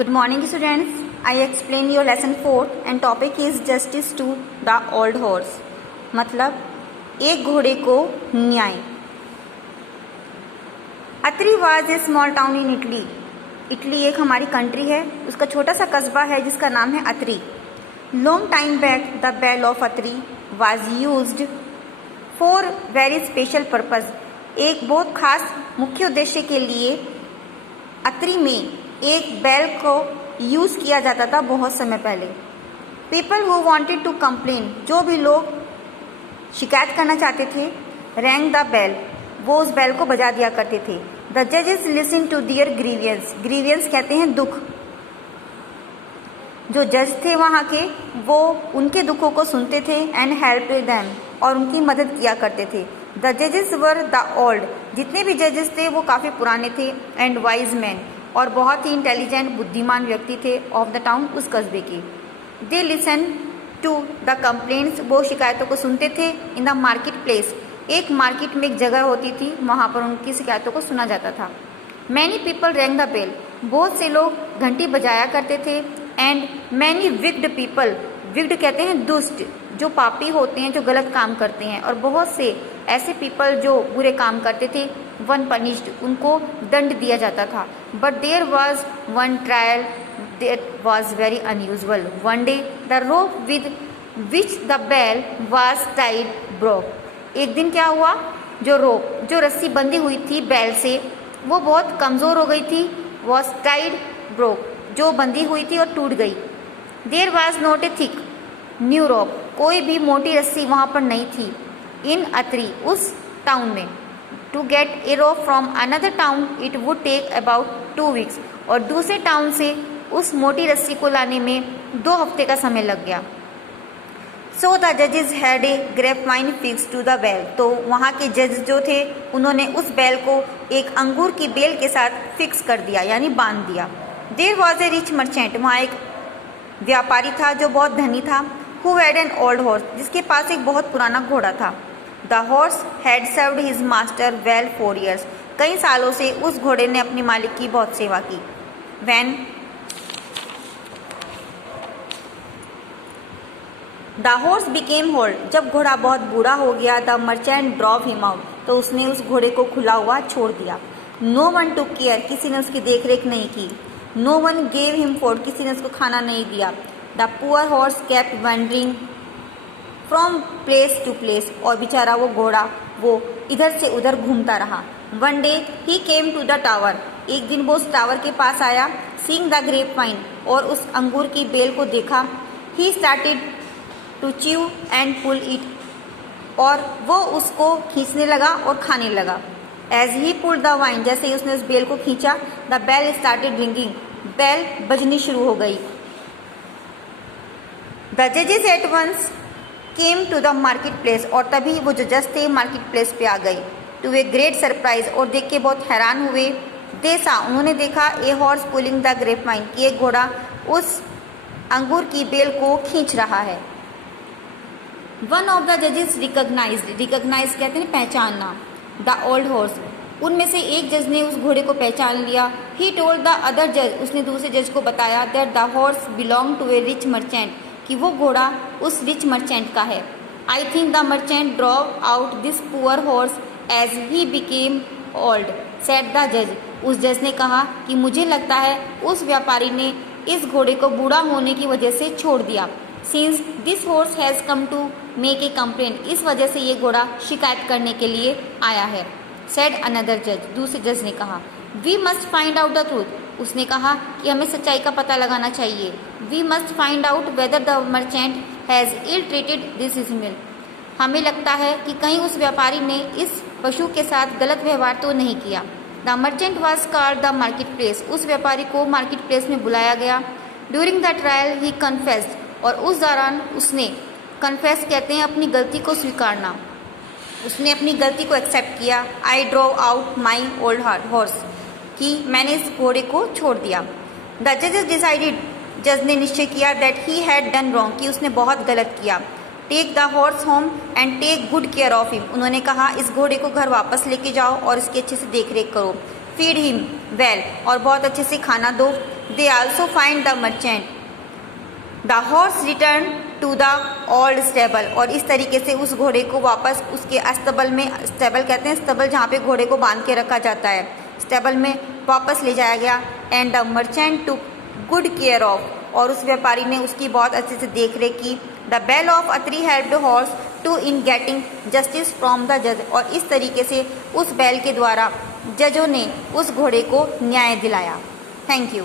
Good morning students. I explain your lesson 4 and topic is justice to the old horse. मतलब एक घोड़े को न्याय. अत्री was a small town in Italy. Italy एक हमारी country है, उसका छोटा सा कस्बा है जिसका नाम है अत्री. Long time back the bell of Atri was used for very special purpose. एक बहुत खास मुख्य उद्देश्य के लिए अत्री में एक बेल को यूज़ किया जाता था बहुत समय पहले. People who wanted to complain, जो भी लोग शिकायत करना चाहते थे, रैंग द बेल, वो उस बेल को बजा दिया करते थे. द जजेस listen to their grievances, grievances कहते हैं दुख. जो जज थे वहाँ के वो उनके दुखों को सुनते थे एंड हेल्प देम, और उनकी मदद किया करते थे. द जजेस वर द ओल्ड, जितने भी जजेस थे वो काफ़ी पुराने थे, एंड वाइज मैन, और बहुत ही इंटेलिजेंट बुद्धिमान व्यक्ति थे ऑफ द टाउन, उस कस्बे के. They listen to the complaints, वो शिकायतों को सुनते थे. इन द मार्केट प्लेस, एक मार्केट में एक जगह होती थी, वहाँ पर उनकी शिकायतों को सुना जाता था. Many people rang the bell, बहुत से लोग घंटी बजाया करते थे. And many wicked people, wicked कहते हैं दुष्ट, जो पापी होते हैं, जो गलत काम करते हैं, और बहुत से ऐसे पीपल जो बुरे काम करते थे, वन पनिश्ड, उनको दंड दिया जाता था. But there was one trial that was very unusual. One day the rope with which the bell was tied broke. एक दिन क्या हुआ, जो रोप, जो रस्सी बंधी हुई थी बेल से, वो बहुत कमज़ोर हो गई थी. वॉज टाइड ब्रोक, जो बंधी हुई थी और टूट गई. There was not a thick new rope, कोई भी मोटी रस्सी वहाँ पर नहीं थी. इन अत्री, उस टाउन में. To get a rope from another town it would take about 2 weeks, और दूसरे टाउन से उस मोटी रस्सी को लाने में 2 हफ्ते का समय लग गया. सो द जजेस had a grapevine fix to the bell, तो वहाँ के जज जो थे उन्होंने उस बेल को एक अंगूर की बेल के साथ फिक्स कर दिया, यानी बांध दिया. There was a rich merchant, वहाँ एक व्यापारी था जो बहुत धनी था. Who had an old horse, जिसके पास एक बहुत पुराना घोड़ा था. The horse had served his master well 4 years, कई सालों से उस घोड़े ने अपने मालिक की बहुत सेवा की. When the horse became old, जब घोड़ा बहुत बूढ़ा हो गया, the merchant drove him out, तो उसने उस घोड़े को खुला हुआ छोड़ दिया. नो वन टुक केयर, किसी ने उसकी देखरेख नहीं की. No one gave him food, किसी ने उसको खाना नहीं दिया. The poor horse kept wandering from place to place, और बेचारा वो घोड़ा वो इधर से उधर घूमता रहा. One day he came to the tower, एक दिन वो उस टावर के पास आया. सीइंग द ग्रेप वाइन, और उस अंगूर की बेल को देखा. He started to chew and pull it, और वो उसको खींचने लगा और खाने लगा. As he pulled the vine, जैसे ही उसने उस बेल को खींचा, the bell started ringing, bell बजनी शुरू हो गई. द जजेस at once came to the market place, और तभी वो जो जज थे मार्केट प्लेस पे आ गए. टू ए ग्रेट सरप्राइज, और देख के बहुत हैरान हुए. दे सा, उन्होंने देखा, a horse pulling the grape vine, कि एक घोड़ा उस अंगूर की बेल को खींच रहा है. वन ऑफ द जजेस रिकॉग्नाइज्ड, रिकॉग्नाइज कहते हैं पहचानना, द ओल्ड हॉर्स, उनमें से एक जज ने उस घोड़े को पहचान लिया. ही टोल्ड द अदर जज, उसने दूसरे जज को बताया that the horse belong to a rich merchant, कि वो घोड़ा उस रिच मर्चेंट का है. I think the merchant drove out this poor horse as he became old, said the जज. उस जज ने कहा कि मुझे लगता है उस व्यापारी ने इस घोड़े को बूढ़ा होने की वजह से छोड़ दिया. Since this horse has come to make a complaint, इस वजह से ये घोड़ा शिकायत करने के लिए आया है. सेड अनदर जज, दूसरे जज ने कहा. We must find out the truth, उसने कहा कि हमें सच्चाई का पता लगाना चाहिए. We must find out whether the merchant has ill treated this animal, हमें लगता है कि कहीं उस व्यापारी ने इस पशु के साथ गलत व्यवहार तो नहीं किया. The merchant was called the market place, उस व्यापारी को मार्केट प्लेस में बुलाया गया. During the trial he confessed, और उस दौरान उसने, कन्फेस कहते हैं अपनी गलती को स्वीकारना, उसने अपनी गलती को एक्सेप्ट किया. I drove out my old horse, कि मैंने इस घोड़े को छोड़ दिया. द जजेस डिसाइडेड, जज ने निश्चय किया that he had done wrong, कि उसने बहुत गलत किया. Take the horse home and take good care of him, उन्होंने कहा इस घोड़े को घर वापस लेके जाओ और इसकी अच्छे से देख रेख करो. फीड हिम वेल, और बहुत अच्छे से खाना दो. They also find the merchant. The horse return to the old stable, और इस तरीके से उस घोड़े को वापस उसके अस्तबल में, स्टेबल कहते हैं स्टेबल जहाँ पे घोड़े को बांध के रखा जाता है, स्टेबल में वापस ले जाया गया। And the merchant took good care of, और उस व्यापारी ने उसकी बहुत अच्छे से देख रेख की। The bell of Atri helped horse to in getting justice from the जज, और इस तरीके से उस बैल के द्वारा जजों ने उस घोड़े को न्याय दिलाया। Thank you.